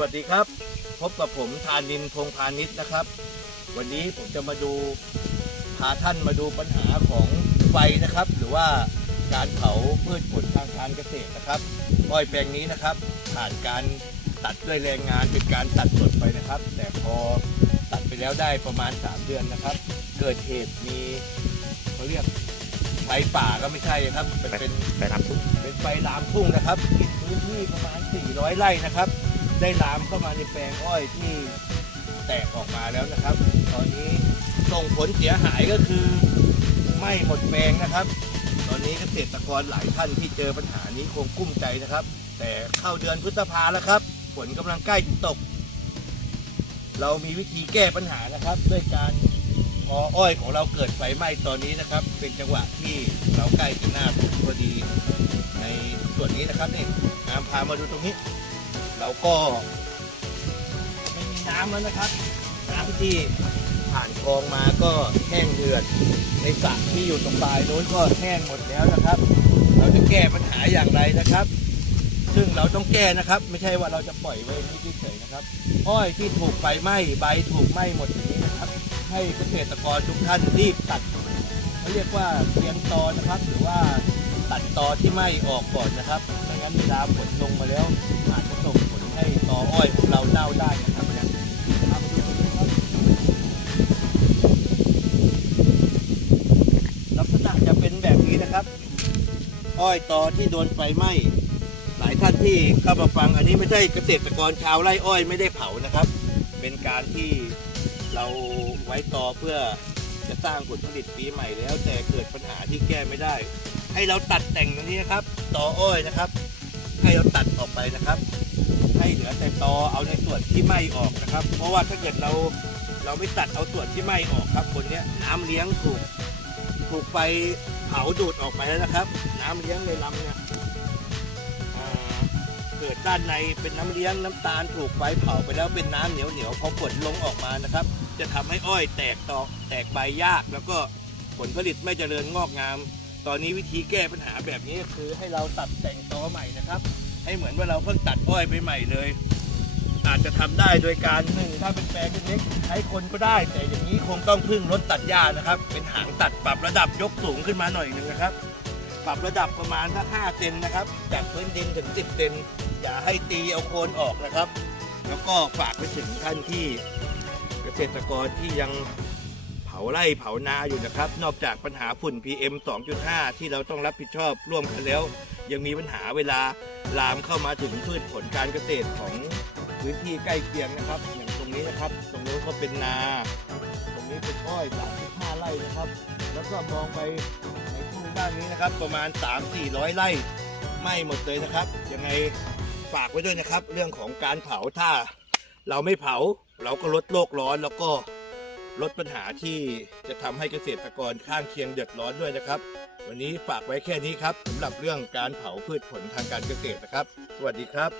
วัสดีครับ พบกับผมธานินพงพาณิชย์นะครับ วันนี้ผมจะมาดูพาท่านมาดูปัญหาของไฟนะครับ หรือว่าการเผาพืชผลทางการเกษตรนะครับอ้อยแปลงนี้นะครับ ผ่านการตัดด้วยแรงงานเป็นการตัดสดไปนะครับ แต่พอตัดไปแล้วได้ประมาณ 3 เดือนนะครับ เกิดเหตุมีเขาเรียกไฟป่าก็ไม่ใช่ครับเป็นเป็นไปทำสุกเป็นไฟลามทุ่งนะครับกินพื้นที่ประมาณ 400 ไร่นะครับ ได้ลามเข้ามาในแปลงอ้อยที่แตกออกมาแล้วนะครับ ตอนนี้ส่งผลเสียหายก็คือไม่หมดแปลงนะครับ ตอนนี้เกษตรกรหลายท่านที่เจอปัญหานี้คงกุ้มใจนะครับ แต่เข้าเดือนพฤษภาแล้วครับฝนกำลังใกล้จะตก เรามีวิธีแก้ปัญหานะครับ ด้วยการพออ้อยของเราเกิดไฟไหม้ตอนนี้นะครับ เป็นจังหวะที่เราใกล้จะหน้าฝนพอดี ในส่วนนี้นะครับนี่น้ำพามาดูตรงนี้ เราก็ไม่มีน้ำแล้วนะครับน้ำที่ผ่านคลองมาก็แห้งเหือด ในสระที่อยู่ตรงปลายโน้นก็แห้งหมดแล้วนะครับ เราจะแก้ปัญหาอย่างไรนะครับ ซึ่งเราต้องแก้นะครับ ไม่ใช่ว่าเราจะปล่อยไว้นี้เฉยๆนะครับ อ้อยที่ถูกไฟไหม้ใบถูกไหม้หมดอย่างนี้นะครับ ให้เกษตรกรทุกท่านรีบตัดเขาเรียกว่าเรียงตอนะครับ หรือว่าตัดตอที่ไหม้ออกก่อนนะครับไม่งั้นเวลาฝนลงมาแล้วาได้นะครับลักษณะจะเป็นแบบนี้นะครับ อ้อยตอที่โดนไฟไหม้หลายท่านที่เข้ามาฟังอันนี้ไม่ใช่เกษตรกรชาวไร่อ้อยไม่ได้เผานะครับ เป็นการที่เราไว้ตอเพื่อจะสร้างผลผลิตปีใหม่แล้ว แต่เกิดปัญหาที่แก้ไม่ได้ ให้เราตัดแต่งตรงนี้นะครับตออ้อยนะครับ ให้เราตัดออกไปนะครับ ให้เหลือแต่ตอเอาในส่วนที่ไหม้ออกนะครับ เพราะว่าถ้าเกิดเราเราไม่ตัดเอาส่วนที่ไหม้ออกครับคนเนี้ยน้ำเลี้ยงถูกถูกไฟเผาดูดออกไปแล้วนะครับ น้ำเลี้ยงในลำเนี่ยเกิดด้านในเป็นน้ำเลี้ยงน้ำตาลถูกไฟเผาไปแล้วเป็นน้ำเหนียวเหนียวๆพอฝนลงออกมานะครับ จะทำให้อ้อยแตกตอแตกใบยากแล้วก็ผลผลิตไม่เจริญงอกงาม ตอนนี้วิธีแก้ปัญหาแบบนี้คือให้เราตัดแต่งตอใหม่นะครับ ให้เหมือนว่าเราเพิ่งตัดอ้อยไปใหม่เลย อาจจะทำได้โดยการหนึ่งถ้าเป็นแปลงเล็กๆใช้คนก็ได้ แต่อย่างนี้คงต้องพึ่งรถตัดหญ้านะครับ เป็นหางตัดปรับระดับยกสูงขึ้นมาหน่อยหนึ่งนะครับ ปรับระดับประมาณสัก5เซนนะครับ จากพื้นดินถึง10เซนอย่าให้ตีเอาโคนออกนะครับ แล้วก็ฝากไปถึงท่านที่เกษตรกรที่ยังเผาไร่เผานาอยู่นะครับ นอกจากปัญหาฝุ่น PM 2.5 ที่เราต้องรับผิดชอบร่วมกันแล้ว ยังมีปัญหาเวลาลามเข้ามาถึงพืชผลการเกษตรของพื้นที่ใกล้เคียงนะครับอย่างตรงนี้นะครับ ตรงนู้นก็เป็นนา ตรงนี้เป็นอ้อย35ไร่นะครับ แล้วก็มองไปในทุ่งด้านนี้นะครับ ประมาณ 3-400 ไร่ไม้หมดเลยนะครับ ยังไงฝากไว้ด้วยนะครับ เรื่องของการเผาถ้าเราไม่เผาเราก็ลดโลกร้อนแล้วก็ลดปัญหาที่จะทำให้เกษตรกรข้างเคียงเดือดร้อนด้วยนะครับ วันนี้ฝากไว้แค่นี้ครับสำหรับเรื่องการเผาพืชผลทางการเกษตรนะครับ สวัสดีครับ